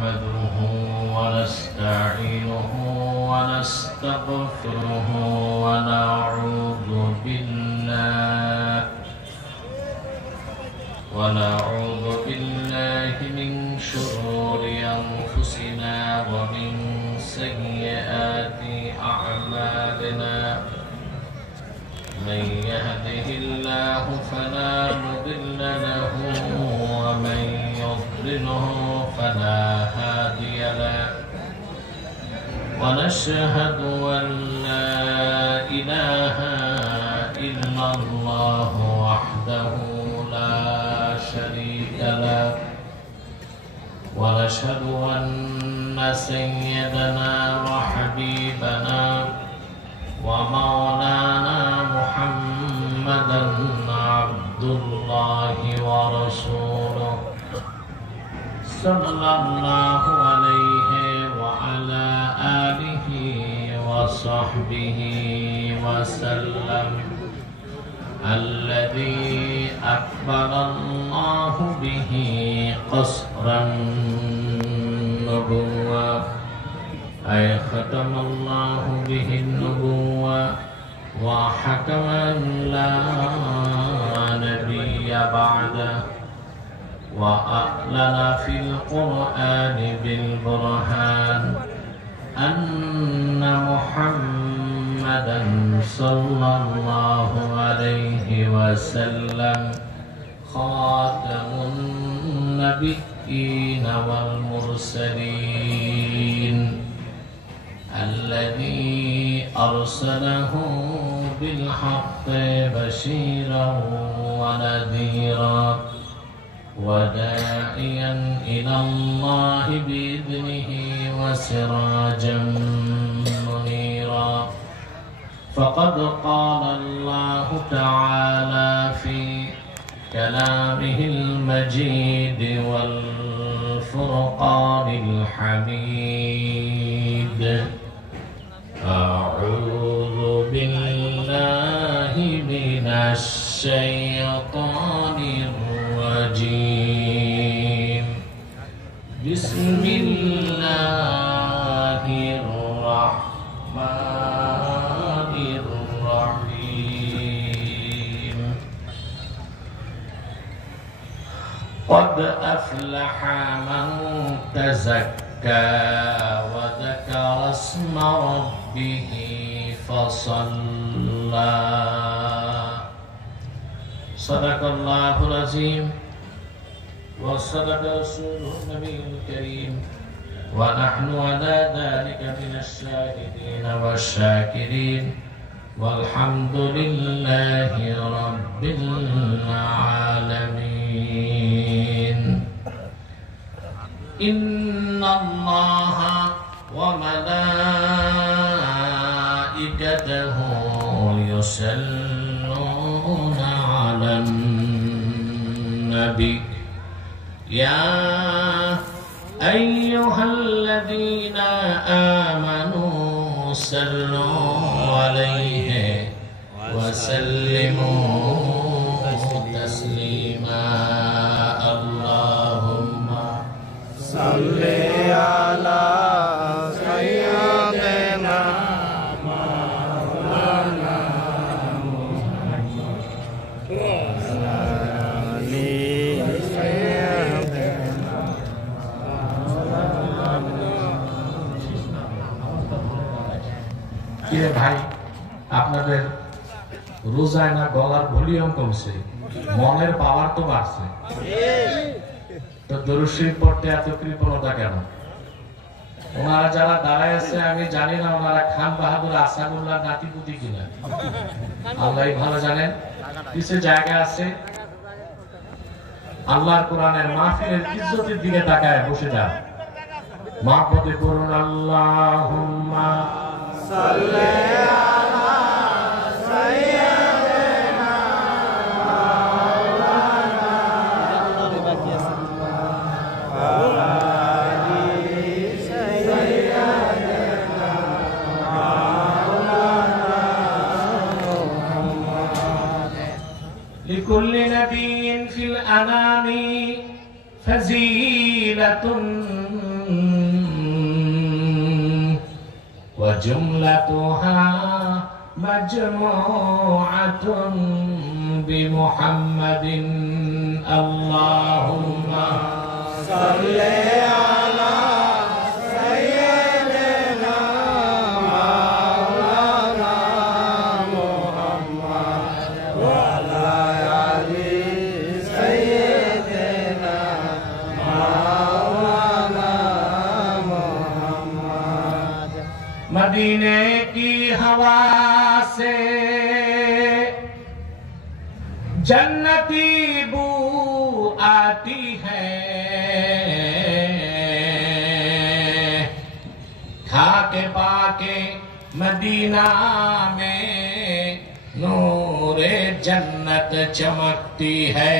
نحمده ونستعينه ونستغفره ونعوذ بالله من شرور أنفسنا ومن سيئات أعمالنا من يهده الله فلا مضل له ومن يضلله فلا هادي له ونشهد أن لا إله إلا الله وحده لا شريك له ونشهد أن سيدنا وحبيبنا ومولانا محمدا عبد الله ورسوله صلى الله عليه وعلى آله وصحبه وسلم الذي أكبر الله به قصر النبوة أي ختم الله به النبوة وحكم لا نبي بعده وأعلن في القرآن بالبرهان أن محمدا صلى الله عليه وسلم خاتم النبيين والمرسلين الذي أرسله بالحق بشيرا ونذيرا وداعيا إلى الله بإذنه وسراجا منيرا فقد قال الله تعالى في كلامه المجيد والفرقان الحميد أعوذ بالله من الشيطان الرجيم بسم الله الرحمن الرحيم قد أفلح من تزكى وذكر اسم ربه فصلى صدق الله العظيم وصدق رسوله النبي الكريم ونحن على ذلك من الشاهدين والشاكرين والحمد لله رب العالمين إن الله وملائكته يصلون على النبي يا أيها الذين آمنوا صلوا عليه وسلموا تسليما اللهم صل على سيدنا مولانا محمد وعلى آل سيدنا কে ভাই আপনাদের রোজায় না গলার ভলিউম কমছে মনের পাওয়ার তো বাড়ছে তো দরুদ শরীফ পড়তে এত কৃপণতা কেন ওনারা যারা দাঁড়ায় আছে আমি জানি না ওনারা খান বাহাদুর আসাদুল্লাহ নাতিপুতি কিনা আল্লাহই ভালো জানেন কিছু জায়গা আছে আল্লাহর কোরআনের মাহফিলের ইজ্জতের দিকে তাকায় বসে যান মাহবতে করুন আল্লাহুম্মা সাল্লি আলা সাইয়্যিদিনা মাওলানা لكل نبي في الأنام فزيلة وجملتها مجموعة بمحمد اللهم صل على سيدنا مولانا محمد وعلى آل سيدنا مولانا محمد मदीने की हवा से जन्नती बू आती है, खाके पाके मदीना में नूरे जन्नत चमकती है।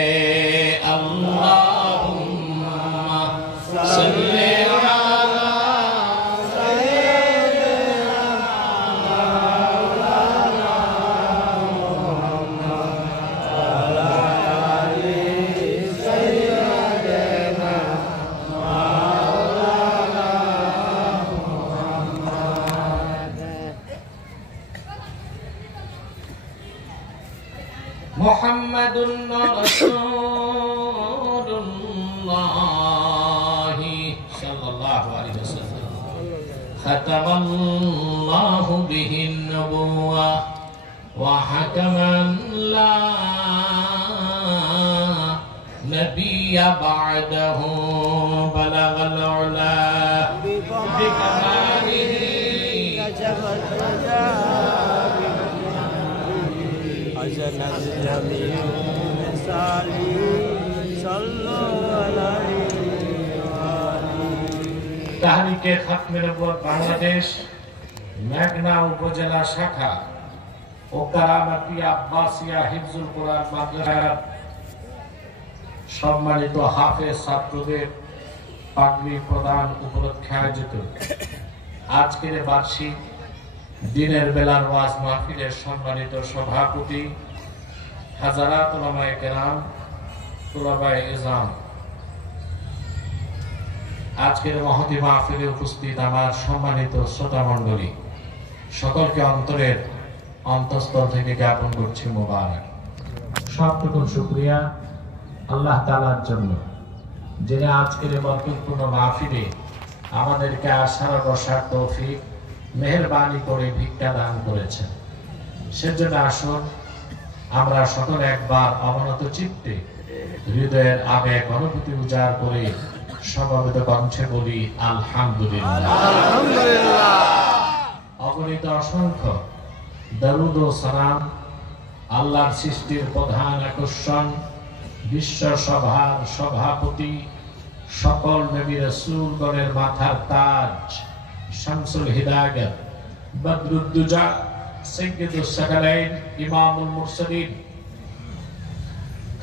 अल्लाहुम्मा सल्ली अला मुहम्मदुन रसूलुल्लाह सल्लल्लाहु अलैहि वसल्लम खतमल्लाहु बिहिन नबुव्वा व हकमन ला नबिय्य बअदहु बलगल उला बिकमालिही कजबत रजा তাহরিকে খাতমে নবুয়ত বাংলাদেশ মেঘনা উপজেলা শাখা ও কারামাতিয়া আব্বাসিয়া হিফজুল কোরআন মাদ্রাসার সম্মানিত হাফেজ ছাত্রদের পাগড়ি প্রদান উপলক্ষে আয়োজিত আজকের বার্ষিক দিনের বেলার ওয়াজ মাহফিলের সম্মানিত সভাপতি হাজারাত উলামায়ে কেরাম, তুলাবায়ে ইজাম, আজকের মহতি মাহফিলে উপস্থিত আমার সম্মানিত শ্রোতা মণ্ডলী, সকলকে অন্তরের অন্তঃস্থল থেকে জ্ঞাপন করছি মোবারক। সবটুকু শুকরিয়া আল্লাহ তাআলার জন্য, যিনি আজকের বরকতপূর্ণ মাহফিলে আমাদেরকে আসার বসার তৌফিক মেহেরবানি করে ভিক্ষা দান করেছেন। সেজন্য আসুন আমরা সকলে একবার অবনত চিত্তে হৃদয়ের আবেগ অনুভূতি উজাড় করে সমবেত কণ্ঠে বলি আলহামদুলিল্লাহ। অগণিত অসংখ্য দরুদ ও সালাম আল্লাহর সৃষ্টির প্রধান আকর্ষণ, বিশ্ব সভার সভাপতি, সকল নবী রাসূলগণের মাথার তাজ, শামসুল হিদায়াত, বদরুদ্দুজা, সাইয়্যিদুস সাকালাইন, ইমামুল মুরসালিন,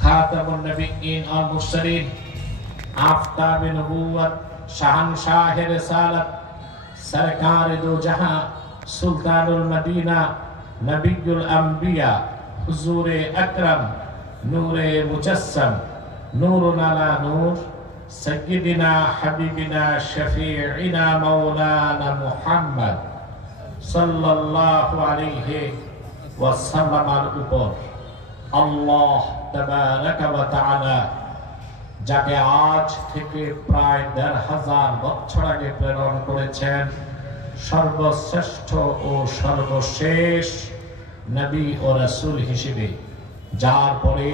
খাতামুন নবিয়্যিন ওয়াল মুরসালিন, আফতাবে নবুওয়াত, শাহনশাহে রিসালাত, সরকারে দো জাহাঁ, সুলতানুল মদিনা, নবিয়ুল আম্বিয়া, হুজুরে আকরাম, নূরে মুজাসসাম, নূরুন আলা নূর, সৈয়দিনা হাবিবিনা শফিঈনা মাওলানা মুহাম্মদ সাল্লাল্লাহু আলাইহি ওয়াসাল্লামের উপর আল্লাহ তাবারাকা ওয়া তাআলা যাকে আজ থেকে প্রায় ১৫০০ বছর আগে প্রেরণ করেছেন, সর্বশ্রেষ্ঠ ও সর্বশেষ নবী ও রাসূল হিসেবে, যার পরে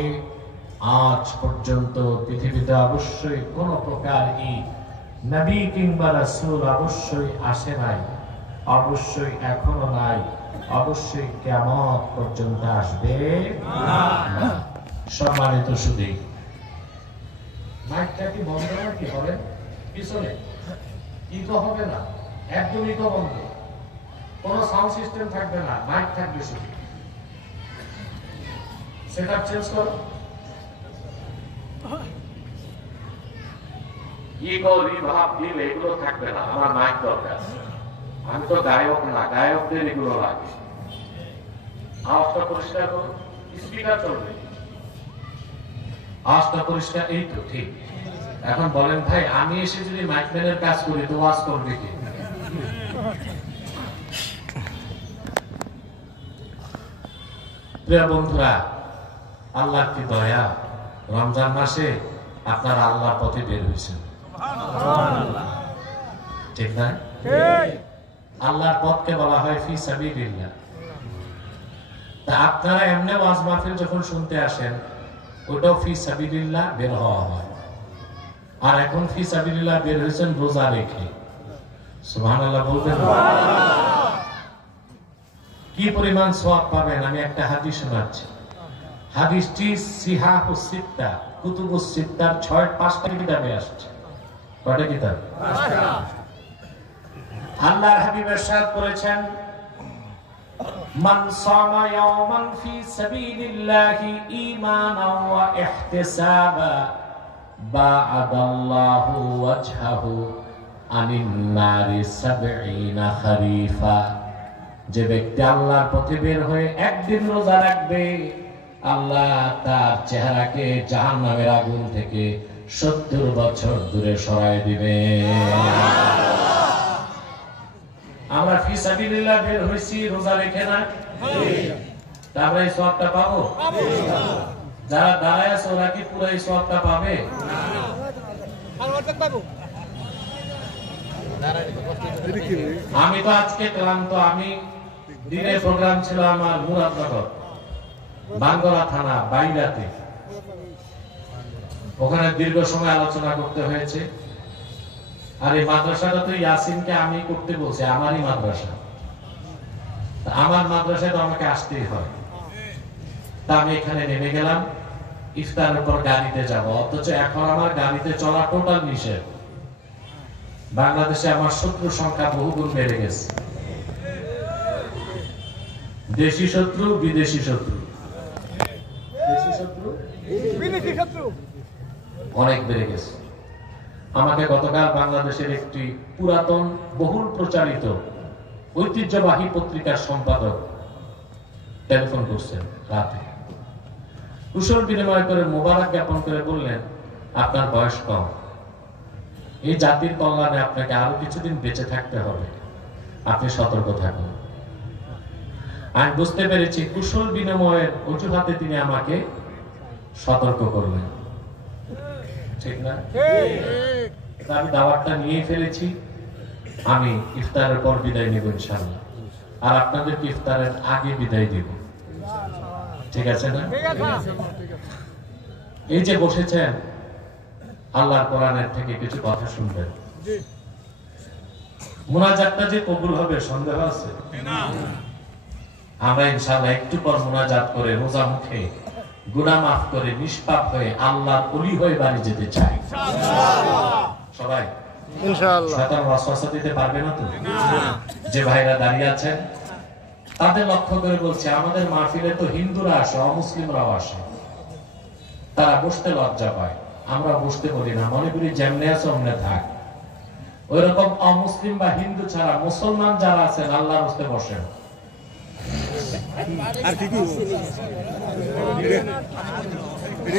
আজ পর্যন্ত পৃথিবীতে অবশ্যই কোন প্রকার নবী কিংবা রাসূল অবশ্যই আসে নাই, অবশ্যই এখনো নাই, অবশ্যই কিয়ামত পর্যন্ত আসবে না। সম্মানিত সুধী, মাইকটা কি বন্ধ নাকি বলেন? পিছনে ইকো হবে না, একদম ইকো বন্ধ, কোন সাউন্ড সিস্টেম থাকবে না, মাইক থাকবে শুধু। সেটআপ চেঞ্জ করো। ইগো রিভাব দিলে এগুলো থাকবে না, আমার মাইক দরকার। আমি তো গায়ক না, গায়কদের এগুলো লাগে। আওয়াজটা পরিষ্কার করো, স্পিকার চলবে, আওয়াজটা পরিষ্কার, এই তো ঠিক। এখন বলেন ভাই, আমি এসে যদি মাইকম্যানের কাজ করি তো ওয়াজ করবে কি? প্রিয় বন্ধুরা, আল্লাহর কি দয়া, রমজান মাসে আপনারা আল্লাহর পথে বের হয়েছেন, ঠিক না? আল্লাহর পথকে বলা হয় ফি সাবিলিল্লাহ। তা আপনারা এমনি ওয়াজ মাহফিল যখন শুনতে আসেন, ওটাও ফি সাবিলিল্লাহ বের হওয়া হয়। আর এখন ফি সাবিলিল্লাহ বের হয়েছেন রোজা রেখে। সুবহানাল্লাহ বলবেন। কি পরিমাণ সওয়াব পাবেন আমি একটা হাদিস শোনাচ্ছি। হাদিসটি সিহাহুস সিত্তা, কুতুবুস সিত্তার 5টা কিতাবে আসছে। কয়টা কিতাব? 5টা। আল্লাহর হাবিব ইরশাদ করেছেন, মান সামা ইয়াওমান ফি সাবিলিল্লাহি ঈমানান ওয়া ইহতিসাবা বা'আদাল্লাহু ওয়াজহাহু আনিন নারি 70 খরিফা। যে ব্যক্তি আল্লাহর পথে বের হয়ে একদিন রোজা রাখবে, আল্লাহ তার চেহারাকে জাহান্নামের আগুন থেকে 70 বছর দূরে সরায় দিবে। আমরা ফি সাবিলিল্লাহ বের হইছি রোজা রেখে না, আমরা এই সওয়াবটা পাবো? যারা দাঁড়ায় আছে ওরা কি পুরো এই সওয়াবটা পাবে? আমি তো আজকে ক্লান্ত। আমি দিনের প্রোগ্রাম ছিল আমার মুরাদনগর বাঙ্গরা থানা বাইরাতে, ওখানে দীর্ঘ সময় আলোচনা করতে হয়েছে। আর এই মাদ্রাসাটা তো ইয়াসিনকে আমি করতে বলছি, আমারই মাদ্রাসা, আমার মাদ্রাসায় তো আমাকে আসতেই হয়। তা আমি এখানে নেমে গেলাম, ইফতারের পর গাড়িতে যাব, অথচ এখন আমার গাড়িতে চলা টোটাল নিষেধ। বাংলাদেশে আমার শত্রু সংখ্যা বহুগুণ বেড়ে গেছে, দেশি শত্রু বিদেশি শত্রু, দেশি শত্রু বিদেশি শত্রু অনেক বেড়ে গেছে। আমাকে গতকাল বাংলাদেশের একটি পুরাতন বহুল প্রচারিত ঐতিহ্যবাহী পত্রিকার সম্পাদক টেলিফোন করছেন রাতে, কুশল বিনিময় করে মোবারক জ্ঞাপন করে বললেন, আপনার বয়স কম, এই জাতির কল্যাণে আপনাকে আরো কিছুদিন বেঁচে থাকতে হবে, আপনি সতর্ক থাকুন। আমি বুঝতে পেরেছি কুশল বিনিময়ের অজুহাতে তিনি আমাকে সতর্ক করলেন, ঠিক না? আমি দাওয়াতটা নিয়ে ফেলেছি, আমি ইফতারের পর বিদায় নেব ইনশাআল্লাহ, আর আপনাদেরকে ইফতারের আগে বিদায় দেব, ঠিক আছে না? এই যে বসেছেন, আল্লাহর কোরআনের থেকে কিছু কথা শুনবেন। মুনাজাতটা যে কবুল হবে সন্দেহ আছে? আমরা ইনশাআল্লাহ একটু পর মুনাজাত করে রোজা মুখে গুনাহ মাফ করে নিষ্পাপ হয়ে আল্লাহর ওলি হয়ে বাড়ি যেতে চাই সবাই ইনশাআল্লাহ। শয়তান ওয়াসওয়াসা দিতে পারবে না তো? যে ভাইরা দাঁড়িয়ে আছেন তাদের লক্ষ্য করে বলছি, আমাদের মাহফিলে তো হিন্দুরা আসে, অমুসলিমরাও আসে, তারা বসতে লজ্জা পায়, আমরা বসতে বলি না, মনে করি যেমনে আছে অমনে থাক। ওই রকম অমুসলিম বা হিন্দু ছাড়া মুসলমান যারা আছেন আল্লাহর হস্তে বসেন। আর কি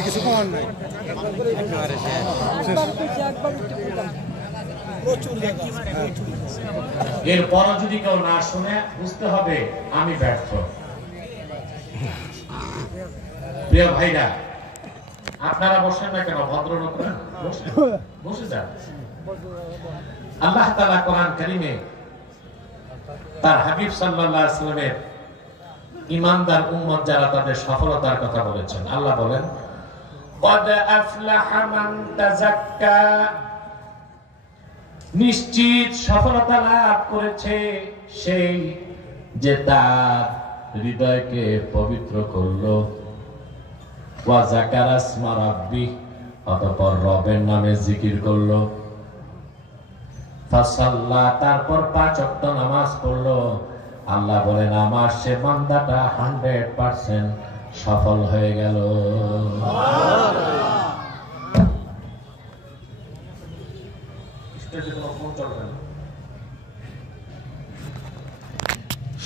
কিছু করার নাই। এরপর যদি কেউ না শুনে বুঝতে হবে আমি ব্যর্থ। প্রিয় ভাইরা, আপনারা বসেন না কেন? ভদ্রলোকরা বসে যান। আল্লাহ তাআলা কোরআন কারীমে তার হাবিব সাল্লাল্লাহু আলাইহি ওয়াসাল্লামের ঈমানদার উম্মত যারা তাদের সফলতার কথা বলেছেন। আল্লাহ বলেন, قد أفلح من تزكى, নিশ্চিত সফলতা লাভ করেছে সেই যে তার হৃদয়কে পবিত্র করলো, ওয়া যাকারা ইসমা রাব্বি, অতঃপর রবের নামে জিকির করলো, ফাসাল্লা, তারপর 5 ওয়াক্ত নামাজ পড়লো। আল্লাহ বলেন আমার সে বান্দাটা 100% সফল হয়ে গেল।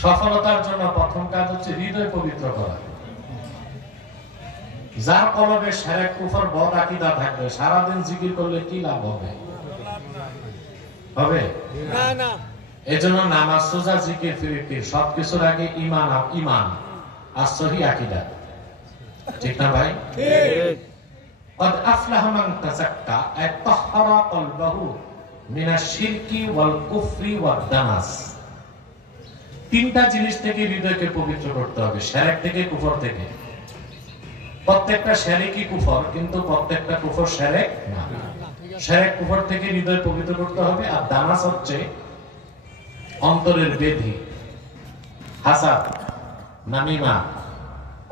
সফলতার জন্য প্রথম কাজ হচ্ছে হৃদয় পবিত্র করা। যার কলবে শিরক কুফর বদ আকীদা থাকবে, সারাদিন জিকির করলে কি লাভ হবে? হবে না না। এজন্য নামাজ, রোজা, জিকির, ফিকির সবকিছুর আগে ঈমান আর সহি আকীদা। ঠিক না ভাই? قد أفلح من تزكى أي طهر قلبه من الشرك والكفر والدنس। তিনটা জিনিস থেকে হৃদয়কে পবিত্র করতে হবে, শিরক থেকে, কুফর থেকে। প্রত্যেকটা শিরকই কুফর, কিন্তু প্রত্যেকটা কুফর শিরক না। শিরক কুফর থেকে হৃদয় পবিত্র করতে হবে। আর দানাস হচ্ছে অন্তরের ব্যাধি, হাসাদ, নামিমা,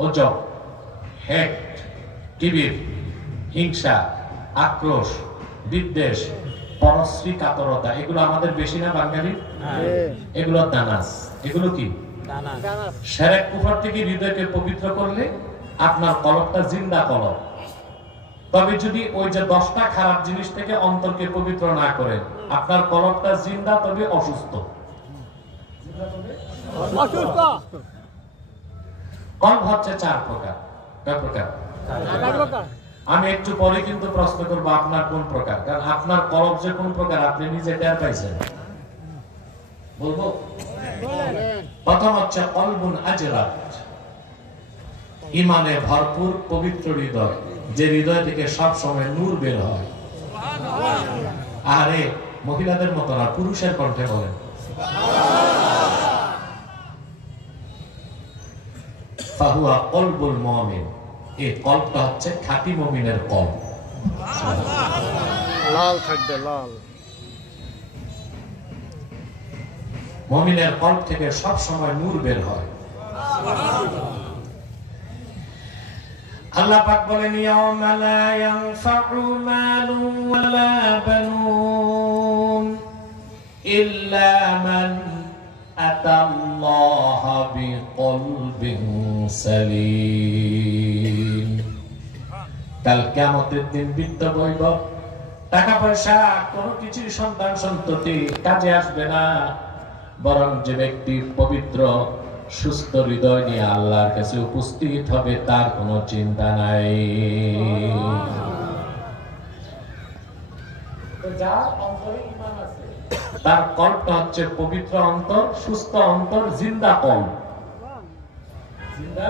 ওজব, হেট, কিবির, হিংসা, আক্রোশ, বিদ্বেষ, পরশ্রী কাতরতা। এগুলো আমাদের বেশি না বাঙালি? এগুলো দানাস। এগুলো কি? শিরক কুফর থেকে হৃদয়কে পবিত্র করলে আপনার কলবটা জিন্দা কলব। তবে যদি ওই যে 10টা খারাপ জিনিস থেকে অন্তরকে পবিত্র না করেন, আপনার কলবটা জিন্দা তবে অসুস্থ। কলব হচ্ছে 4 প্রকার। কয় প্রকার? আমি একটু পরে কিন্তু প্রশ্ন করবো আপনার কোন প্রকার, কারণ আপনার কলব যে কোন প্রকার আপনি নিজে টের পাইছেন। বলবো? প্রথম হচ্ছে কলবুন আজরাত, ঈমানে ভরপুর পবিত্র হৃদয়, যে হৃদয় থেকে সব সময় নূর বের হয়। আরে মহিলাদের মতো না, পুরুষের কণ্ঠে বলেন। ফাহুয়া কলবুল মুমিন, এই কলবটা হচ্ছে খাঁটি মুমিনের কলব। লাল থাকবে, লাল। মুমিনের কলব থেকে সব সময় নূর বের হয়। আল্লাহ পাক বলেন, ইয়াউমা লা ইয়ানফাউ মালুন ওয়ালা বানুন ইল্লা মান আতাল্লাহা বিকলবিন সালিম। কাল কিয়ামতের দিন বিত্ত বৈভব, টাকা পয়সা, কোনো কিছুর সন্তান সন্ততি কাজে আসবে না, বরং যে ব্যক্তি পবিত্র সুস্থ হৃদয় নিয়ে আল্লাহর কাছে উপস্থিত হবে তার কোনো চিন্তা নাই। যার অন্তরে ঈমান আছে তার কলবটা হচ্ছে পবিত্র অন্তর, সুস্থ অন্তর, জিন্দা কলব। জিন্দা।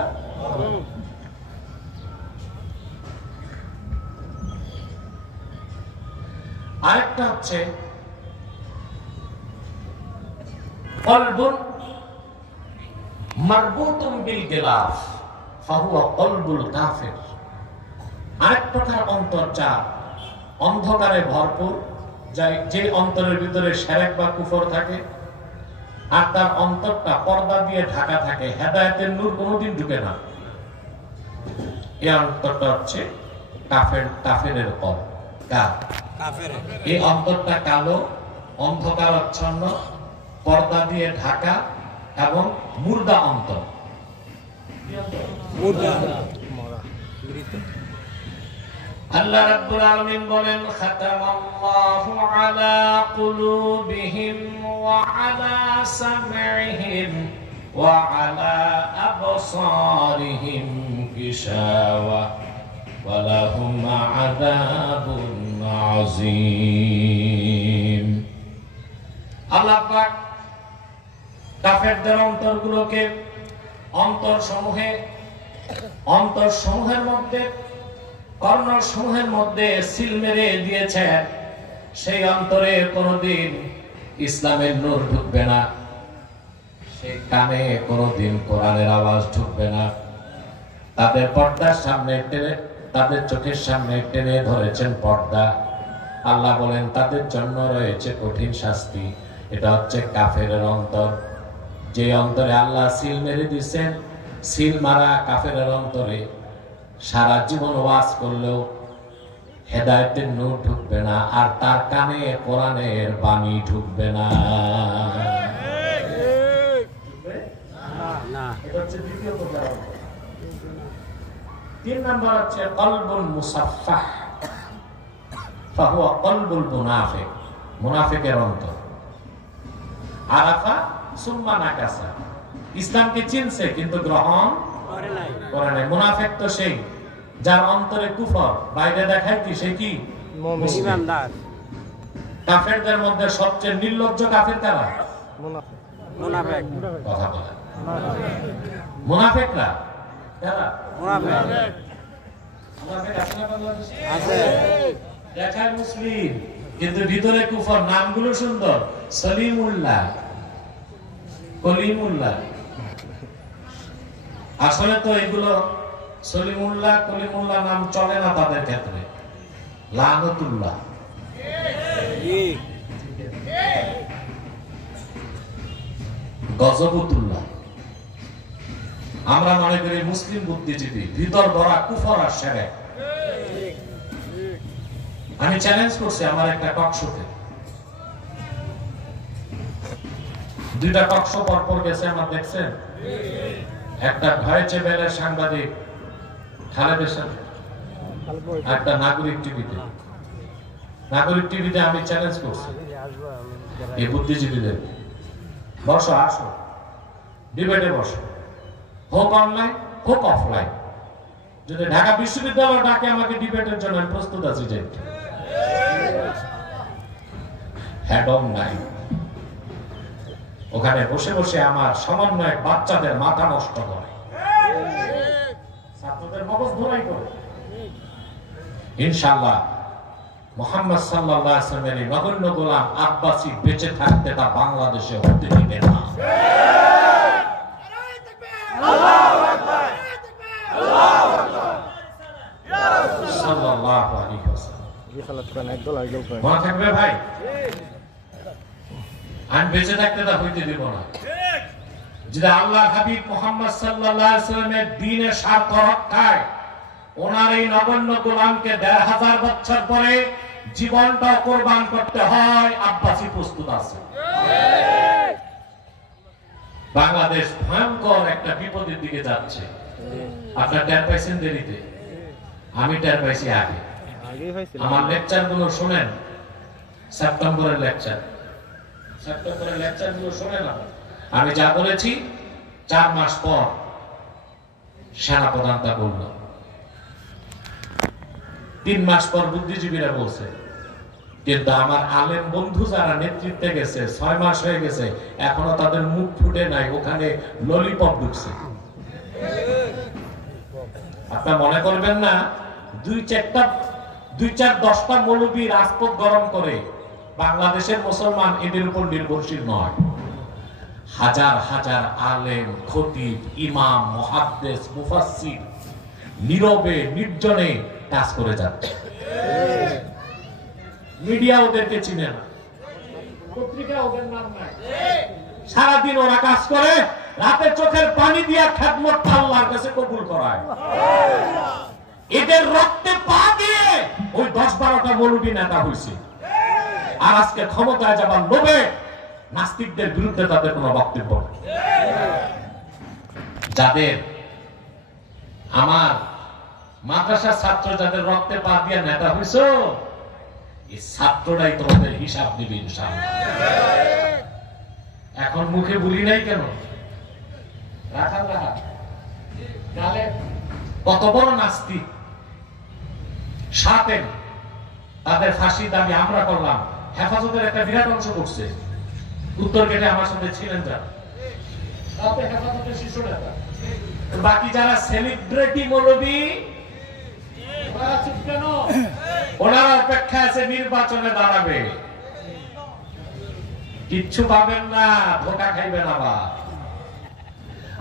আরেকটা হচ্ছে কলবুন মারবুতুন বিল গিলাফ ফাহুয়া কলবুল কাফির। আরেক প্রকার অন্তর যা অন্ধকারে ভরপুর, যে অন্তরের ভিতরে শিরক বা কুফর থাকে, আর তার অন্তরটা পর্দা দিয়ে ঢাকা থাকে, হেদায়েতের নূর কোনোদিন ঢুকে না। এই অন্তরটা হচ্ছে কাফেরের কলব। এই অন্তরটা কালো, অন্ধকারাচ্ছন্ন, পর্দা দিয়ে ঢাকা এবং মুর্দা অন্তর। আল্লাহ রাব্বুল আলামিন বলেন, খাতামাল্লাহু আলা কুলুবিহিম ওয়া আলা সামইহিম ওয়া আলা আবসারিহিম গিশাওয়া ওয়া লাহুম আযাবুন আযীম। আল্লাহ পাক কাফেরদের অন্তরগুলোকে অন্তরসমূহের মধ্যে, কর্ণসমূহের মধ্যে সিল মেরে দিয়েছেন। সেই অন্তরে কোনোদিন ইসলামের নূর ঢুকবে না, সেই কানে কোনোদিন কোরআনের আওয়াজ ঢুকবে না। তাদের পর্দার সামনে টেনে, তাদের চোখের সামনে টেনে ধরেছেন পর্দা। আল্লাহ বলেন তাদের জন্য রয়েছে কঠিন শাস্তি। এটা হচ্ছে কাফেরের অন্তর, যে অন্তরে আল্লাহ সিল মেরে দিচ্ছেন। সিল মারা কাফেরের অন্তরে সারা জীবন ওয়াজ করলেও হেদায়েতের নূর ঢুকবে না, আর তার কানে কোরআনের বাণী ঢুকবে না। এটা হচ্ছে দ্বিতীয় প্রকার। 3 নম্বর হচ্ছে কলবুল মুসাফফাহ ফাহুয়া কলবুল মুনাফিক, মুনাফিকের অন্তর। আরাফা সুম্মা নাকাসা, ইসলামকে চিনছে কিন্তু গ্রহণ করে নাই। মুনাফিক তো সেই যার অন্তরে কুফর, বাইরে দেখায় কি সে কি মুসলিমানদার। কাফেরদের মধ্যে সবচেয়ে নির্লজ্জ কাফের কারা? মুনাফিক। কথা বলে মুনাফিকরা দেখায় মুসলিম কিন্তু ভিতরে কুফর। নামগুলো সুন্দর, সলিমুল্লাহ, কলিমুল্লাহ। আসলে তো এগুলো সলিমুল্লাহ কলিমুল্লাহ নাম চলে না তাদের ক্ষেত্রে। লানতুল্লাহ, গজবতুল্লাহ। আমরা মনে করি মুসলিম বুদ্ধিজীবী, ভিতর ভরা কুফর আর শিরক। আমি চ্যালেঞ্জ করছি আমার একটা টক শোতে, দুইটা টক শো পরপর গেছে আমার, দেখছেন? একটা ভয়েছে বেলের সাংবাদিক খালেদের সাথে, একটা নাগরিক টিভিতে। নাগরিক টিভিতে আমি চ্যালেঞ্জ করছি এই বুদ্ধিজীবীদের, বসো, আসো, ডিবেটে বসো, হোক অনলাইন হোক অফলাইন। যদি ঢাকা বিশ্ববিদ্যালয় ডাকে আমাকে ডিবেটের জন্য, আমি প্রস্তুত আছি যে হ্যাডম নাই। ওখানে বসে বসে আমার সমন্বয়ক বাচ্চাদের মাথা নষ্ট করে, ছাত্রদের মগজ ধরাই করে। ইনশাআল্লাহ মুহাম্মদ সাল্লাল্লাহু আলাইহি ওয়াসাল্লামের নগণ্য গোলাম আব্বাসী বেঁচে থাকতে তা বাংলাদেশে হতে দিবে না। আল্লাহু আকবার, আল্লাহু আকবার, ইয়া রাসূলুল্লাহ সাল্লাল্লাহু আলাইহি ওয়াসাল্লাম। মনে থাকবে ভাই, আমি বেঁচে থাকতে তা হইতে দিব না। যদি আল্লাহ হাবিব মুহাম্মদ সাল্লাল্লাহু আলাইহি ওয়াসাল্লামের দ্বীনের স্বার্থ রক্ষায় ওনার এই নগণ্য গোলামকে ১৫০০ বছর পরে জীবনটা কোরবান করতে হয়, আব্বাসী প্রস্তুত আছে। বাংলাদেশ ভয়ঙ্কর একটা বিপদের দিকে যাচ্ছে। আপনার টের পাইছেন দেরিতে, আমি টের পাইছি আগে। আমার লেকচার গুলো শোনেন, সেপ্টেম্বরের লেকচার, সেপ্টেম্বরের লেকচার গুলো শোনেন। আমি যা বলেছি 4 মাস পর সেনাপ্রধান তা বলল, 3 মাস পর বুদ্ধিজীবীরা বলছে। কিন্তু আমার আলেম বন্ধু যারা নেতৃত্বে গেছে 6 মাস হয়ে গেছে, এখনো তাদের মুখ ফুটে নাই, ওখানে ললিপপ ঢুকছে। আপনারা মনে করবেন না 2-4-10টা মৌলবী রাজপথ গরম করে বাংলাদেশের মুসলমান এদের উপর নির্ভরশীল নয়। হাজার হাজার আলেম, খতিব, ইমাম, মুহাদ্দিস, মুফাসসির নীরবে নির্জনে কাজ করে যাচ্ছে। মিডিয়া ওদেরকে চিনে না, পত্রিকা ওদের নাম নাই। সারাদিন ওরা কাজ করে, রাতে চোখের পানি দিয়া খেদমত আল্লাহর কাছে কবুল করায়। এদের রক্তে পা দিয়ে ওই 10-12টা মৌলবী নেতা হয়েছে। আর আজকে ক্ষমতায় যাবার লোভে নাস্তিকদের বিরুদ্ধে তাদের কোনো বক্তব্য নেই। যাদের আমার মাদ্রাসার ছাত্র যাদের রক্তে পা দিয়ে নেতা হয়েছে, এই ছাত্ররাই তোমাদের হিসাব দিবে ইনশাআল্লাহ। এখন মুখে বলি নাই কেন? কত বড় নাস্তিক সাথে তাদের ফাঁসির দাবি আমরা করলাম, হেফাজতের একটা বিরাট অংশ করছে। উত্তর গেটে আমার সাথে ছিলেন যারা, হেফাজতের শীর্ষ নেতা। বাকি যারা সেলিব্রিটি মৌলবী ওনারা অপেক্ষা আছে নির্বাচনে দাঁড়াবে, কিচ্ছু পাবেন না, ধোকা খাইবেন। আবার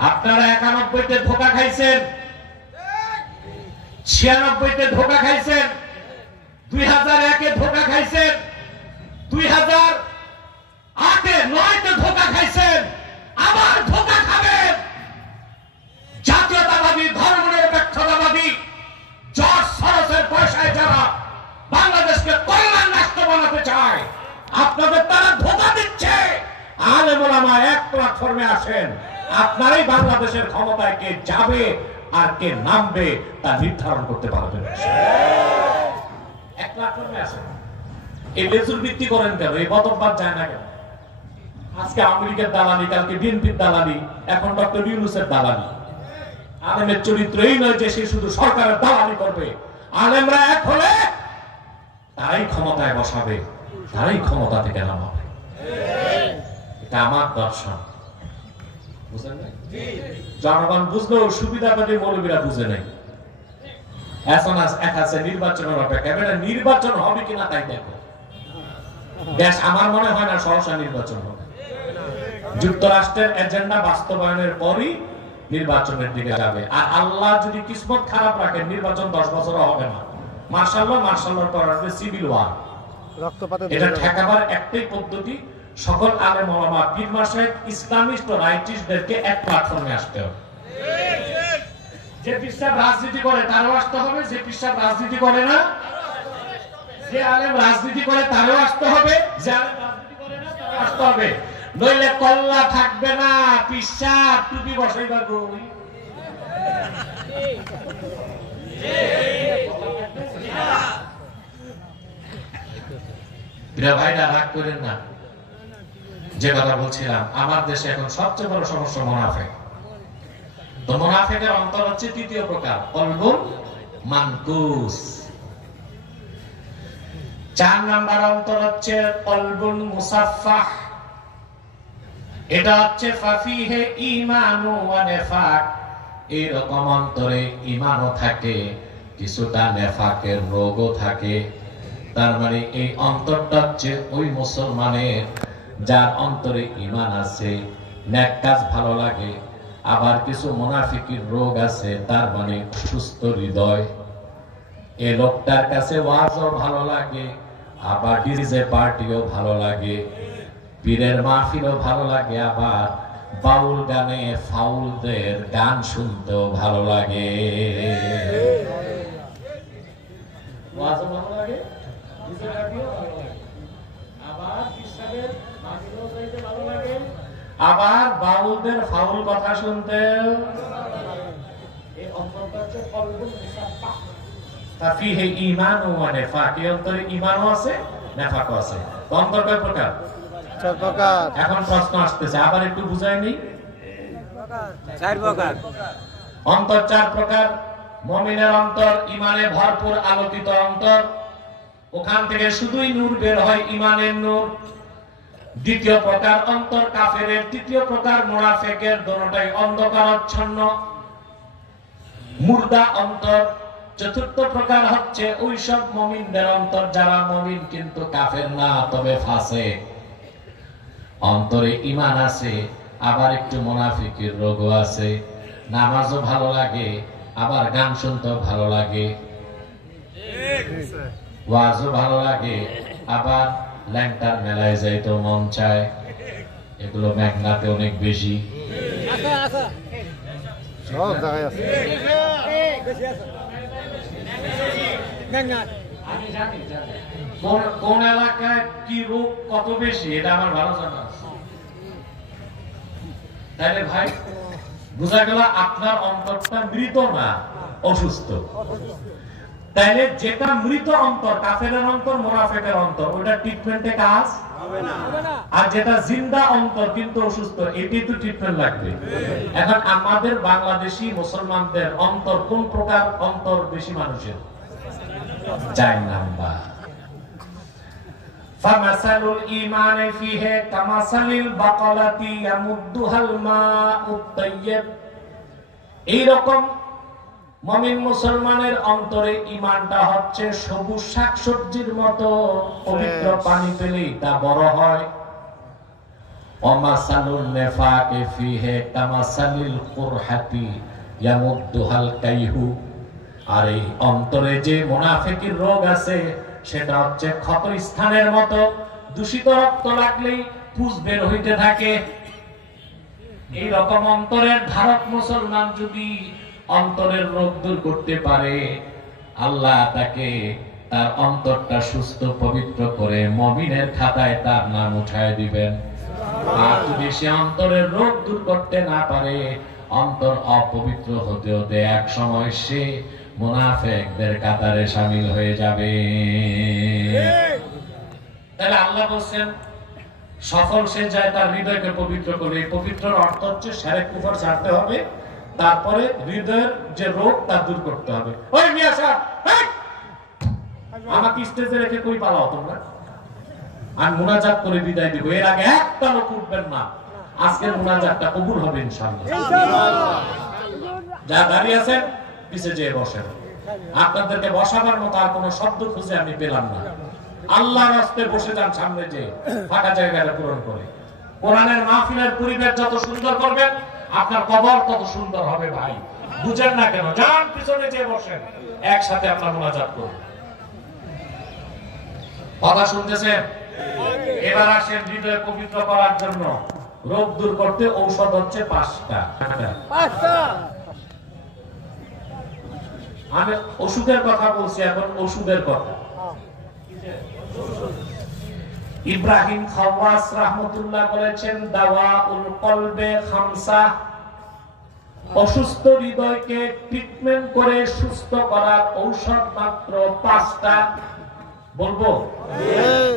আপনারা 91-তে ধোকা খাইছেন, 96-তে ধোকা খাইছেন, 2001-এ ধোকা খাইছেন, 2008-এ 9-তে ধোকা খাইছেন, আবার ধোকা খাবেন। জাতীয়তাবাদী, ধর্মনিরপেক্ষতাবাদী জর্জ সরোসের পয়সায় যারা বাংলাদেশকে কল্যাণ রাষ্ট্র বানাতে চায়, আপনাদের তারা ধোকা দিচ্ছে। আলেম ওলামা এক প্ল্যাটফর্মে আসেন, আপনারাই বাংলাদেশের ক্ষমতায় কে যাবে আর কে নামবে তা নির্ধারণ করতে পারবেন। এক প্ল্যাটফর্মে আসেন। এই লেজুর ভিত্তি করেন কেন? এই বদরবাদ যায় না কেন? আজকে আমেরিকার দালালি, কালকে বিএনপির দালালি, এখন ডক্টর ইউনূসের দালালি। আলেমের চরিত্র এই নয় যে সে শুধু সরকারের দালালি করবে। আলেমরা এক হলে তারাই ক্ষমতায় বসাবে, তারাই ক্ষমতা থেকে নামাবে। এটা আমার দর্শন। বুঝেন নাই? জনগণ বুঝলো, সুবিধাবাদী মৌলবীরা বুঝে নাই। এখন আছে নির্বাচনের অপেক্ষা, এবারে নির্বাচন হবে কিনা তাই দেখো। দেশ আমার মনে হয় না সহসা নির্বাচন হবে। যুক্তরাষ্ট্রের এজেন্ডা বাস্তবায়নের পরই নির্বাচনের দিকে যাবে। আর আল্লাহ যদি কিসমত খারাপ রাখে, নির্বাচন 10 বছর হবে না। মার্শাল্লাহর পর আসবে সিভিল ওয়ার। এটা ঠেকাবার একটাই পদ্ধতি, সকল আলেম ওলামা, পীর মাশায়েখ, ইসলামিস্ট ও রাইটিস্টদেরকে এক প্ল্যাটফর্মে আসতে হবে। যে পিসাব রাজনীতি করে তারও আসতে হবে, যে পিসাব রাজনীতি করে না, যে আলেম রাজনীতি করে তারও আসতে হবে, যে আলেম রাজনীতি করে না তারও আসতে হবে। নইলে কল্লা থাকবে না, পিসাব টুপি বসাইবার গই। ভাইরা রাগ করেন না, যে কথা বলছিলাম, আমার দেশে এখন সবচেয়ে বড় সমস্যা মুনাফিক। তো মুনাফিকের অন্তর হচ্ছে তৃতীয় প্রকার, কলবুন মানকুস। 4 নাম্বার অন্তর হচ্ছে কলবুন মুসাফফাহ। এটা হচ্ছে ফাফিহে ঈমানু ওয়া নিফাক। এরকম অন্তরে ঈমানও থাকে, কিছুটা নেফাকের রোগও থাকে। তার মানে এই অন্তরটা হচ্ছে ওই মুসলমানের যার অন্তরে ঈমান আছে, নেক কাজ ভালো লাগে, আবার কিছু মুনাফিকের রোগ আছে, তার মানে সুস্থ হৃদয়। এই লোকটার কাছে ওয়াজও ভালো লাগে, আবার ডিজে পার্টিও ভালো লাগে, পীরের মাহফিলও ভালো লাগে, আবার বাউল গানে ফাউলদের গান শুনতেও ভালো লাগে। ওয়াজও ভালো লাগে, ডিজে পার্টিও ভালো লাগে, আবার ইসলামের মাহফিলও যাইতে ভালো লাগে, আবার বাউলদের ফাউল কথা শুনতে। এই অন্তরটা হচ্ছে কলবুন মুসাফফাহ। তাফিহে ঈমান ওয়া নিফাক। এই অন্তরে ঈমানও আছে, নিফাকও আছে। অন্তর কয় প্রকার? 4 প্রকার। এখন প্রশ্ন আসতেছে, আবার একটু বুঝাই নেই। 4 প্রকার। অন্তর 4 প্রকার। মুমিনের অন্তর ঈমানে ভরপুর আলোকিত অন্তর, ওখান থেকে শুধুই নূর বের হয়, ঈমানের নূর। দ্বিতীয় প্রকার অন্তর কাফেরের, তৃতীয় প্রকার মুনাফিকের, দুটোটাই অন্ধকারাচ্ছন্ন মুর্দা অন্তর। চতুর্থ প্রকার হচ্ছে ওইসব মুমিনদের অন্তর যারা মুমিন কিন্তু কাফের না, তবে ফাসিক। অন্তরে ঈমান আছে, আবার একটু মুনাফিকের রোগও আছে, নামাজও ভালো লাগে, আবার গান শুনতেও ভালো লাগে, ওয়াজও ভালো লাগে, আবার ল্যাংটার মেলায় যাইতে মন চায়। এগুলো মেঘনাতে অনেক বেশি। কোন এলাকায় কি রোগ কত বেশি এটা আমার ভালো জানা আছে। তাইলে ভাই বোঝা গেল আপনার অন্তরটা মৃত না, অসুস্থ। তাইলে যেটা মৃত অন্তর, কাফেরের অন্তর, মুনাফিকের অন্তর, ওটা ট্রিটমেন্টে কাজ হবে না। আর যেটা জিন্দা অন্তর কিন্তু অসুস্থ, এটাই তো ট্রিটমেন্ট লাগবে। এখন আমাদের বাংলাদেশি মুসলমানদের অন্তর কোন প্রকার অন্তর বেশি মানুষের? 4 নাম্বার। ফামাসালুল ঈমানি ফিহি কামাসালিল বাকালাতি ইয়ামুদ্দুহাল মাউত তাইয়্যিব। এই রকম মুমিন মুসলমানের অন্তরে ঈমানটা হচ্ছে সবুজ শাকসবজির মতো, পবিত্র পানি পেলেই তা বড় হয়। ওয়ামাসালুন নিফাকি ফিহি কামাসালিল কুরহাতি ইয়ামুদ্দুহাল কাইহু। আর এই অন্তরে যে মুনাফিকের রোগ আছে সেটা হচ্ছে ক্ষত স্থানের মতো, দূষিত রক্ত লাগলেই পুজ বের হইতে থাকে। এই রকম অন্তরের ধারক মুসলমান যদি অন্তরের রোগ দূর করতে পারে, আল্লাহ তাকে তার অন্তরটা সুস্থ পবিত্র করে মুমিনের খাতায় তার নাম উঠায় দিবেন। আর যদি সে অন্তরের রোগ দূর করতে না পারে, অন্তর অপবিত্র হতে হতে এক সময় সে মুনাফিকদের কাতারে শামিল হয়ে যাবে। তাহলে আল্লাহ বলেন সফল সে যায় তার হৃদয়কে পবিত্র করে। পবিত্র অর্থ হচ্ছে শিরক কুফর ছাড়তে হবে, তারপরে হৃদয়ের যে রোগ তা দূর করতে হবে। ওই মিয়া সাহেব, আমাকে স্টেজে রেখে কই পালাও তোমরা? আর মুনাজাত করে বিদায় দিব, এর আগে একটা লোক উঠবেন না। আজকের মুনাজাতটা কবুল হবে ইনশাআল্লাহ। যা দাঁড়িয়ে আছেন পিছে যেয়ে বসেন। আপনাদেরকে বসাবার মতো আর কোনো শব্দ খুঁজে আমি পেলাম না। আল্লাহর রাস্তায় বসে যান, সামনে যে ফাঁকা জায়গাটা পূরণ করে। কোরআনের মাহফিলের পরিবেশ যত সুন্দর করবেন আপনার কবর তত সুন্দর হবে ভাই, বুঝেন না কেন? যান পিছনে যেয়ে বসেন, একসাথে আমরা মুনাজাত করব। কথা শুনতেছেন? এবার আসেন হৃদয় পবিত্র করার জন্য, রোগ দূর করতে ঔষধ হচ্ছে 5টা। আমি ওষুধের কথা বলছি, এখন ওষুধের কথা। ইব্রাহিম খাওয়াস রাহমাতুল্লাহ বলেছেন দাওয়াউল কলবে খামসা, অসুস্থ হৃদয়কে ট্রিটমেন্ট করে সুস্থ করার ঔষধ মাত্র 5টা। বলবো?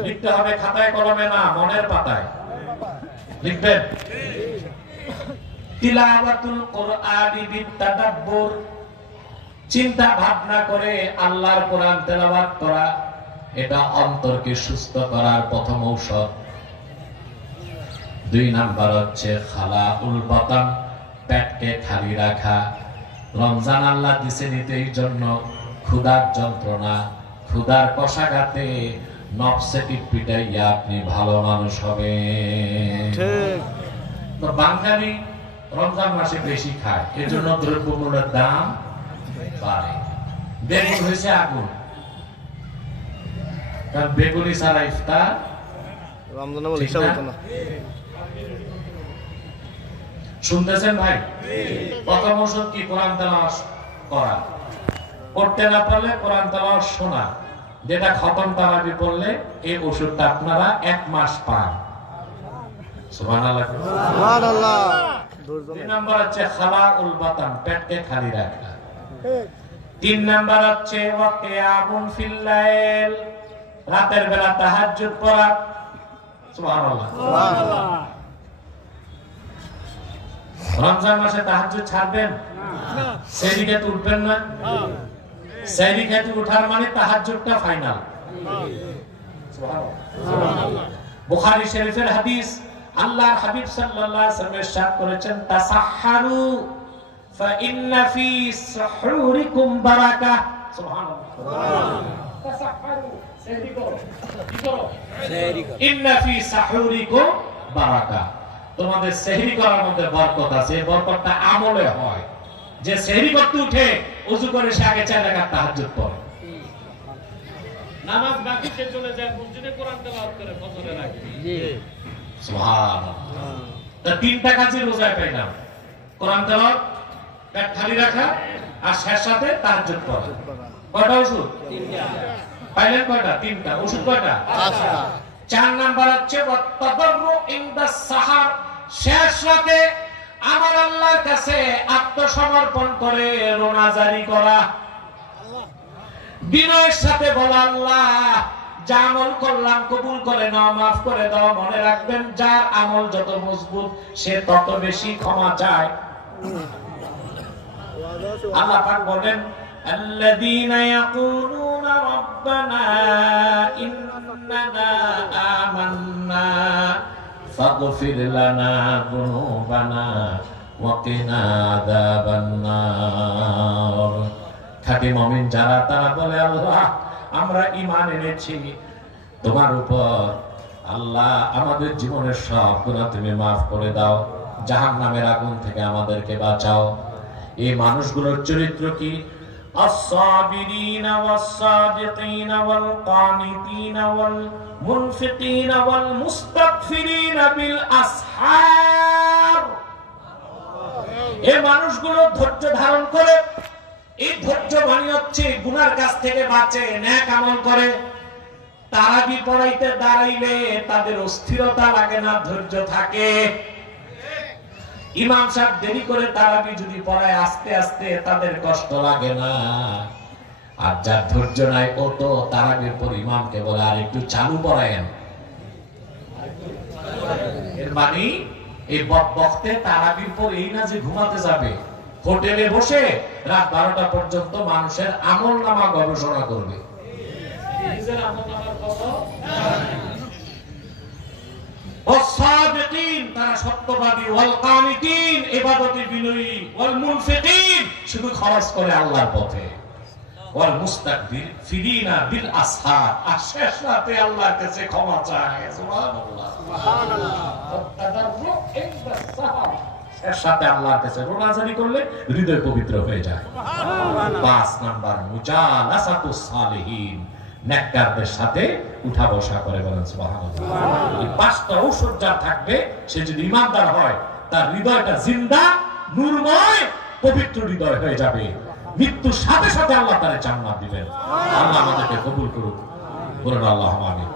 লিখতে হবে খাতায় কলমে না, মনের পাতায় লিখবেন। তিলাওয়াতুল কুরআনি বিতাদাব্বুর, চিন্তা ভাবনা করে আল্লাহর কোরআন তেলাওয়াত করা, এটা অন্তরকে সুস্থ করার প্রথম ঔষধ। 2 নাম্বার হচ্ছে খালাউল বাতান, পেটকে খালি রাখা। রমজান আল্লাহ দিছে নিতে এই জন্য ক্ষুধার যন্ত্রণা, ক্ষুধার কষাঘাতে নফসে পিটাইয়া আপনি ভালো মানুষ হবেন। তো বাঙালি রমজান মাসে বেশি খায়, এজন্য দ্রব্যমূল্যের দাম বাড়ে। বেগুন হয়েছে আগুন, কারণ বেগুনি ছাড়া ইফতার রমজানে বলে হিসাব হতো না। শুনতেছেন ভাই? প্রথম ওষুধ কি? কোরআন তেলাওয়াত করা। পড়তে না পারলে কোরআন তেলাওয়াত শোনা, যেটা খতম তারাবি পড়লে এই ওষুধটা আপনারা 1 মাস পান। সুবহানাল্লাহ, সুবহানাল্লাহ। 2 নাম্বার হচ্ছে খালাউল বাতান, পেটকে খালি রাখা। 3 নাম্বার হচ্ছে ওয়া কিয়ামুন ফিল লাইল, রাতের বেলা তাহাজ্জুদ পড়া। সুবহানাল্লাহ, সুবহানাল্লাহ। রমজান মাসে তাহাজ্জুদ ছাড়বেন না, সেহরি খেতে উঠবেন না। সেহরি খেতে উঠার মানে তাহাজ্জুদটা ফাইনাল। সুবহানাল্লাহ। বুখারী শরীফের হাদিস, আল্লাহর হাবিব সাল্লাল্লাহু আলাইহি ওয়াসাল্লাম ইরশাদ করেছেন তাসাহহারু ফা ইন্না ফি সুহুরিকুম বারাকাহ। সুবহানাল্লাহ, সুবহানাল্লাহ। তাসাহহারু, সেহরি করো, কি করো? সেহরি করো। ইন্না ফি সুহুরিকুম বারাকাহ, তোমাদের সেহরি করার মধ্যে বরকত আছে। এই বরকতটা আমলে হয়। যে সেহরি করতে উঠে ওযু করে সে আগে 4 রাকাত তাহাজ্জুদ পড়ে, নামাজ বাকিতে চলে যায়, মসজিদে কোরআন তেলাওয়াত করে ফজরের আগে। জি, সুবহানাল্লাহ। তা 3টা কাজে রোজায় পাইলাম, কোরআন তেলাওয়াত, পেট খালি রাখা, আর শেষ সাথে তাহাজ্জুদ পড়া। কয়টা ওষুধ? 3টা। পাইলেন কয়টা? 3টা। ওষুধ কয়টা? 5টা। 4 নাম্বার হচ্ছে ওয়াতাদাররু ইনদাস সাহার, শেষ রাতে আমার আল্লাহর কাছে আত্মসমর্পণ করে রোনা জারি করা। বিনয়ের সাথে বলা, আল্লাহ যা আমল করলাম কবুল করে নাও, মাফ করে দাও। মনে রাখবেন যার আমল যত মজবুত সে তত বেশি ক্ষমা চায়। আল্লাহ পাক বলেন আল্লাযীনা ইয়াকুলুনা রাব্বানা ইন্নানা আমান্না ফাগফির লানা যুনুবানা ওয়া কিনা আযাবান নার। খাঁটি মুমিন যারা, তারা বলে আল্লাহ আমরা ঈমান এনেছি তোমার উপর, আল্লাহ আমাদের জীবনের সব গুনাহ তুমি মাফ করে দাও, জাহান্নামের আগুন থেকে আমাদেরকে বাঁচাও। এই মানুষগুলোর চরিত্র কি? আস-সাবিরিনা ওয়াস-সাদিকিনা ওয়াল-কানিতিনা ওয়াল-মুনফিকিনা ওয়াল-মুস্তাগফিরিনা বিল আসহার। এই মানুষগুলো ধৈর্য ধারণ করে, এই ধৈর্য মানে হচ্ছে গুনার কাছ থেকে বাঁচে, নেক আমল করে। তারাবি পড়াইতে দাঁড়াইলে তাদের অস্থিরতা লাগে না, ধৈর্য থাকে। ইমাম সাহেব দেরি করে তারাবি যদি পড়ায় আস্তে আস্তে, তাদের কষ্ট লাগে না। আর যার ধৈর্য নাই ও তো তারাবির পর ইমামকে বলে আর একটু চালু পড়ায়েন। এর মানে এই বক্তে তারাবির পর এই না যে ঘুমাতে যাবে, হোটেলে বসে রাত 12টা পর্যন্ত মানুষের আমল নামা গবেষণা করবে। নিজের আমল নামার খবর সাদিকিন তারা সত্যবাদী, ওয়াল কানিতিন ইবাদতে বিনয়ী, ওয়াল মুনফিকিন শুধু খরচ করে আল্লাহর পথে, ওয়াল মুস্তাগফিরিনা বিল আসহার আর শেষ রাতে আল্লাহর কাছে ক্ষমা চায়। সুবহানাল্লাহ সুবহানাল্লাহ। শেষ রাতে আল্লাহর কাছে রোনাজারি করলে হৃদয় পবিত্র হয়ে যায়। 5 নাম্বার মুজালাসাতুস সালিহিন, নেককারদের সাথে উঠা বসা করে, বলেন সুবহানাল্লাহ। এই 5টা ঔষধ যার থাকবে সে যদি ঈমানদার হয় তার হৃদয়টা জিন্দা নূরময় পবিত্র হৃদয় হয়ে যাবে। মৃত্যুর সাথে সাথে আল্লাহ তারে জান্নাত দিবেন। আল্লাহ আমাদেরকে কবুল করুন, বলুন আল্লাহুম্মা আমিন।